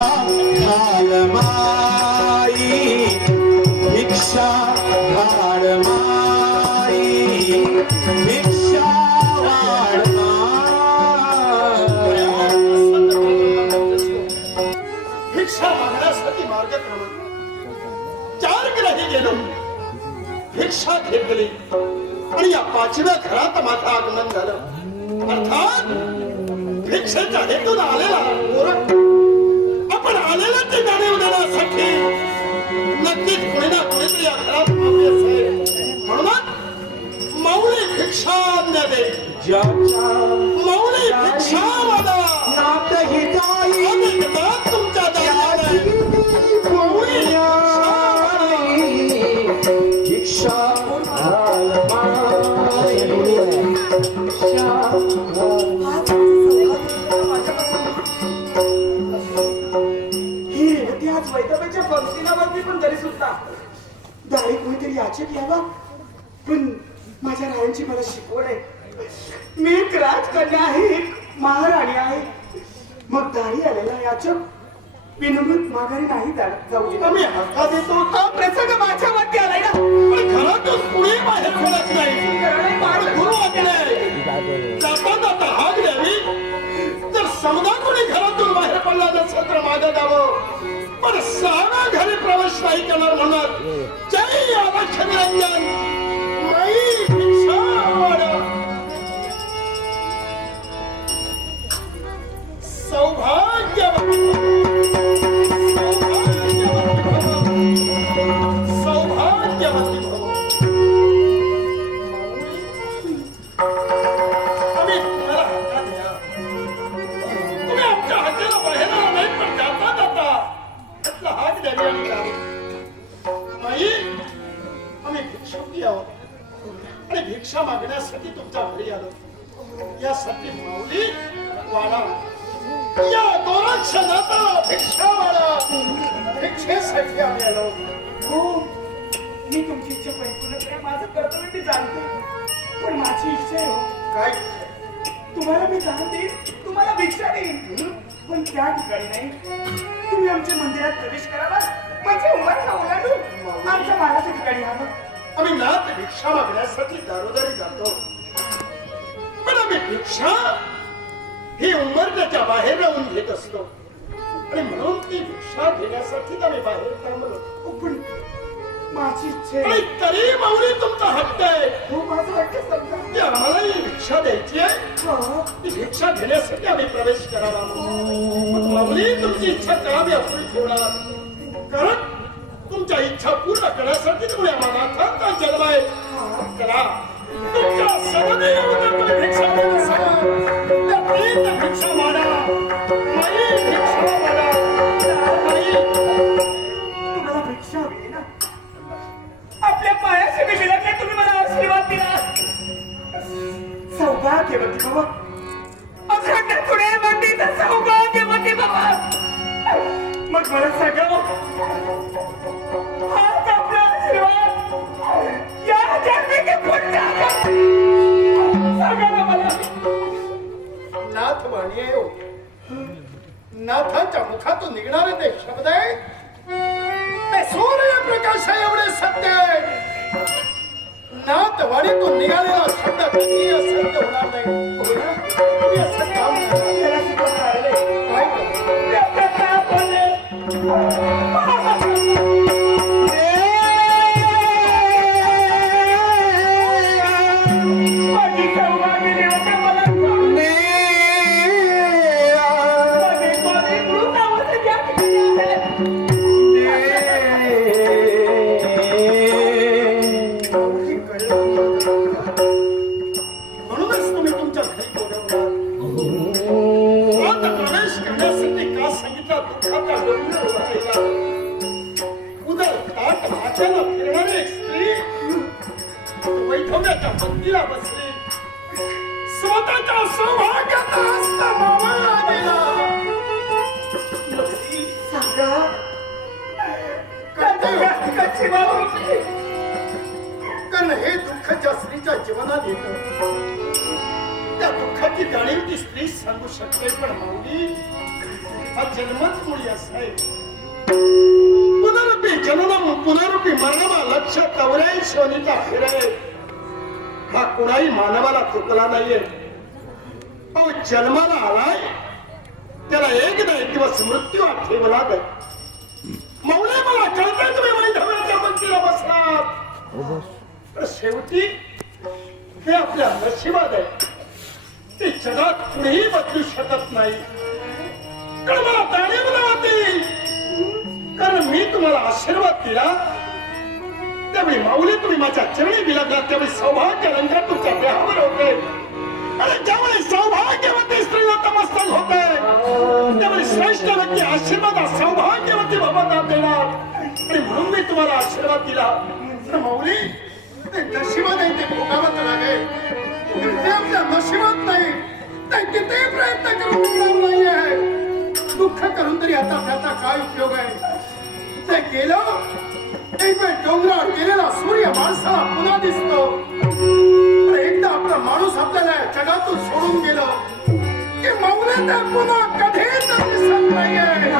भिक्षा घाल माई आणि या पाचव्या घरात माझं आगमन झालं. अर्थात भिक्षेचा हेतून आलेला गोरख आपण आलेला ते जाणीव देण्यासाठी नक्कीच कोणी ना कोणीतरी या दारी कोणीतरी याचे घ्यावा पण माझ्या रायांची मला शिकवण आहे. मी एक राजकन्या आहे एक महाराणी आहे. मग दारी आलेला याचक विनोद माघारी नाही जा- जाऊ दे. आम्ही हक्का देतो हा प्रसंग माझ्यावरती आलाय ना. पण घरातून कुणी बाहेर पडत नाही. पण गुरु आज्ञा आहे. जाता जाता हाक द्यावी. जर समजा कोणी घरातून बाहेर पडला तर सत्र मागं जावं. पण सारा घरी प्रवेश नाही करणार म्हणत 我承认ฉั तुमच्या घरी आलो. यासाठी माऊली वाडा या गोरक्षनाथा भिक्षा वाडा भिक्षेसाठी आम्ही आलो. हो मी तुमची इच्छा माझं कर्तव्य मी जाणते. पण माझी इच्छा आहे हो. काय तुम्हाला मी दान देईन तुम्हाला भिक्षा देईन. पण त्या ठिकाणी नाही. तुम्ही आमच्या मंदिरात प्रवेश करावा. म्हणजे उमर ओलांडून आमच्या बाळाच्या ठिकाणी यावं आम्ही नाथ भिक्षा मागण्यासाठी दारोदारी जातो. पण आम्ही भिक्षा ही उमरण्याच्या बाहेर राहून घेत असतो. आणि म्हणून ती भिक्षा घेण्यासाठीच आम्ही बाहेर थांबलो. पण माझी इच्छा आणि तरी माऊली तुमचा हक्क आहे. हो माझं वाटतं समजा आम्हाला ही भिक्षा द्यायची आहे. हो, ती भिक्षा घेण्यासाठी आम्ही प्रवेश करावा मग माऊली तुमची इच्छा करावी अपुरी ठेवणार कारण तुमच्या इच्छा पूर्ण करण्यासाठी तुम्ही आम्हाला नाथांचा जन्म आहे करा. तुम्हाला आपल्या तुम्ही मला आशीर्वाद दिला सौभाग्यवती बाबा निघणार आहे ते. स्वतःच्या सौभाग्याचा हस्त मावळला गेला मुलगी सांगा. कधी कशी बाबा कारण हे दुःख ज्या स्त्रीच्या जीवनात येतं. त्या दुःखाची जाणीव ती स्त्री सांगू शकते पण माऊली हा जन्मच मुळी असा आहे. पुनरुपी जननम पुनरुपी मरणमा लक्ष कवरे शोनीचा फिरे हा कुणाही मानवाला चुकला नाहीये. अहो जन्माला आलाय. त्याला एकदा एक दिवस मृत्यू आठवे लागत मौले मला कळतंय तुम्ही वैधव्याच्या मंदिरा बसलात. तर शेवटी हे आपल्या नशिबात आहे. ते जगात कुणीही बदलू शकत नाही. कारण मला दाणे बनावतील कारण मी तुम्हाला आशीर्वाद दिला. त्यावेळी माऊली तुम्ही माझ्या चरणी बिलगला त्यावेळी सौभाग्य रंगात तुमच्या देहावर होते आणि ज्यावेळी सौभाग्यवती स्त्रीला तमस्तक होते त्यावेळी श्रेष्ठ व्यक्ती आशीर्वाद सौभाग्यवती भगवंतात देणार. आणि म्हणून मी तुम्हाला आशीर्वाद दिला. माऊली नशिबात आहे ते भोगावत लागे ते आपल्या नशिबात नाही. ते किती प्रयत्न करून मिळणार नाही आहे दुःख करून तरी आता त्याचा काय उपयोग आहे? ते गेलं डोंगरावर गेलेला सूर्य माणसाला पुन्हा दिसतो. एकदा आपला माणूस आपल्याला जगातून सोडून गेलं. की मौले तर पुन्हा कधीच दिसत नाहीये.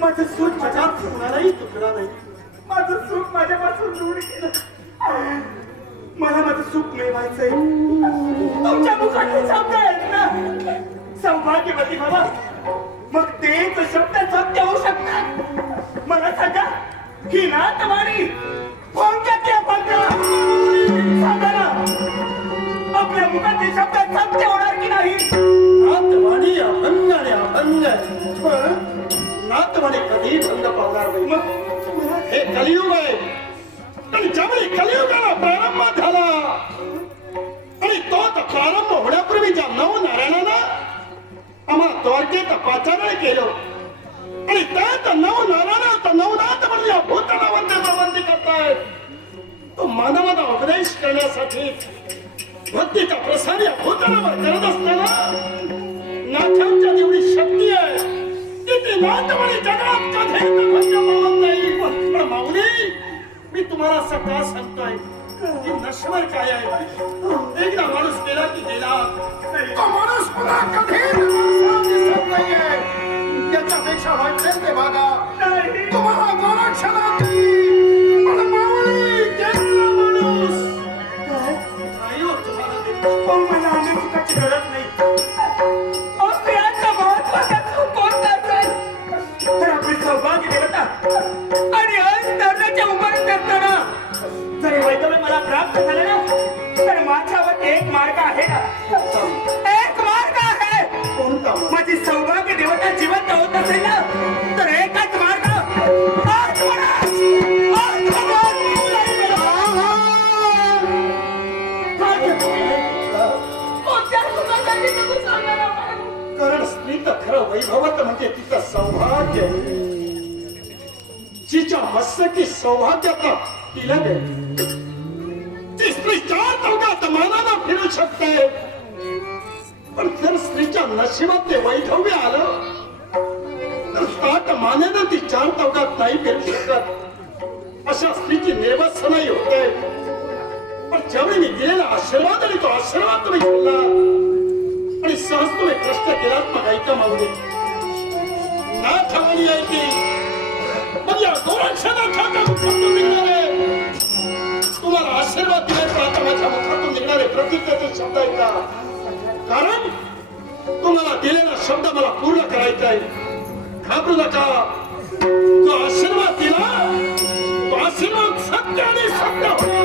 माझं सुख माझ्या कुणालाही तुकडा नाही. माझं सुख माझ्यापासून दूर गेलं. मला माझं सुख मिळवायचंय. तुमच्या मुखातले शब्द आहेत ना? सौभाग्यवती बाबा. मग तेच शब्द सत्य होऊ शकतात. मला सांगा ही ना तमारी कोणत्या त्या पंधरा सांगा ना. आपल्या मुखातले शब्द सत्य होणार की नाही? नातवाणी अभंग आणि अभंग. नातवाणी कधी भंग पावणार नाही. मग? हे कलियुग आहे. आणि ज्यावेळी कलियुगाला प्रारंभ झाला आणि तो प्रारंभ होण्यापूर्वी ज्या नऊ नारायणानं आम्हा द्वारकेत पाचारण केलं. आणि त्यात नऊ नारायण तर नवनाथ म्हणजे या भूतलावरती प्रबंधी करतायत. तो मानवाला उपदेश करण्यासाठी भक्तीचा प्रसार या भूतलावर करत असताना नाथांच्या जेवढी शक्ती आहे ती ती नाथवाणी जगात कधी नाही. पण माऊली मी तुम्हाला सकाळ सांगतोय की नश्वर काय आहे? एकदा माणूस गेला की गेला. तो माणूस पुन्हा कधी माणसाला दिसत नाहीये. कारण स्त्री तर खरं वैभवत म्हणजे तिचं सौभाग्य. जिच्या मत्स्यकी सौभाग्याचा तिला ती स्त्री चार चौकात मानाला फिरू शकते. पण जर स्त्रीच्या नशिबात ते वैधव्य आलं तर ताट मानेनं ती चार चौकात नाही फिरू शकत. अशा स्त्रीची निर्वसनाही होते. पण ज्यावेळी मी दिलेला आशीर्वाद आणि तो आशीर्वाद तुम्ही घेतला पण सहज तुम्ही कष्ट केलात मग ऐका मागणे ना ठेवणी आहे की मग या गोरक्षाला ठाका मुखातून निघणारे तुम्हाला आशीर्वाद दिले पण आता माझ्या मुखातून निघणारे प्रतिज्ञाचे शब्द ऐका कारण तुम्हाला दिलेला शब्द मला पूर्ण करायचा आहे घाबरू नका जो आशीर्वाद दिला तो आशीर्वाद सत्य आणि सत्य होणार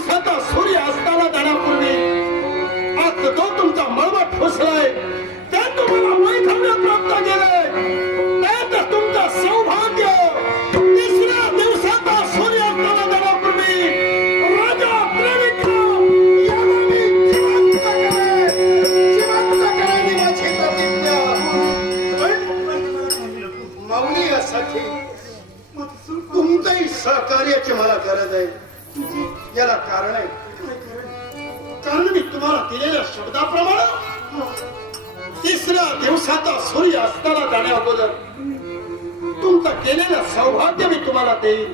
दिवसाचा सूर्य असताना जाण्यापूर्वी आज जो तुमचा मळवा ठोसलाय ते तुम्हाला वैधव्य प्राप्त केलंय. त्यात तुमचा सौभाग्य तिसऱ्या दिवसाचा सूर्य असताना जाण्यापूर्वी राजा मी जिवंत केलंय. जिवंत माऊली यासाठी तुमच्याही सहकार्याची मला गरज आहे. याला कारण आहे. कारण? मी तुम्हाला दिलेल्या शब्दाप्रमाणे? तिसऱ्या दिवसाचा सूर्य असताना जाण्या अगोदर तुमचं केलेलं सौभाग्य मी तुम्हाला देईन.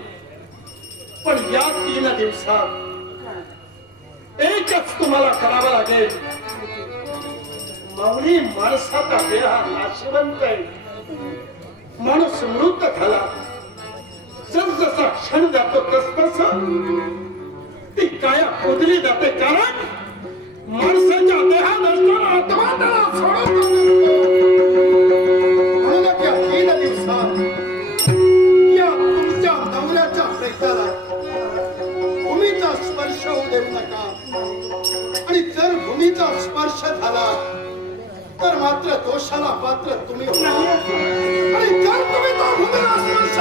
पण या तीन दिवसात एकच तुम्हाला करावं लागेल. माऊली माणसाचा देह नाशवंत आहे. माणूस मृत झाला. जस जसा क्षण जातो तस तस काया खोदली जाते? कारण माणसाच्या देहात असताना आत्मा त्याला सोडत म्हणून तीन दिवसात या तुमच्या नवऱ्याच्या प्रेताला भूमीचा स्पर्श होऊ देऊ नका. आणि जर भूमीचा स्पर्श झाला तर मात्र दोषाला पात्र तुम्ही आणि जर तुम्ही तो भूमीला स्पर्श